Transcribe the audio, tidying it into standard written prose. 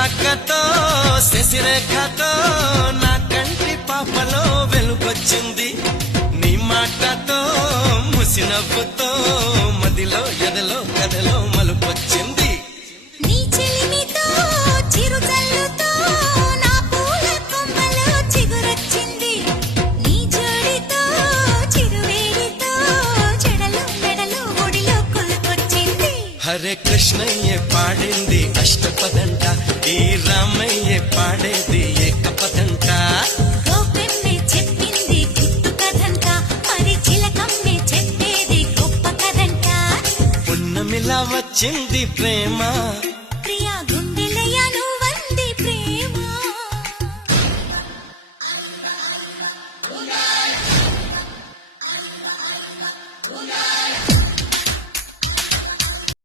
రాకతో శశిరేఖతో నా కంటి పాపలో వెలుగొచ్చింది నీ మాటతో ముసినవ్వుతో మదిలో ఎదలో కథలో మలుపొచ్చింది నీ చెలిమితో చిరుజల్లుతో నా పూల కొమ్మలో చిగురొచ్చింది నీ జోడితో చిరువేడితో చెడలు మెడలు ఒడిలో కొలుకొచ్చింది హరే కృష్ణయ్య పాడింది అష్టపదంట ఈ రామయ్య పాడేది ఏకపదంట గోపెమ్మే చెప్పింది గుట్టు కథంట మరి చిలకమ్మే చెప్పేది గొప్ప కథంట పున్నమిలా వచ్చింది ప్రేమ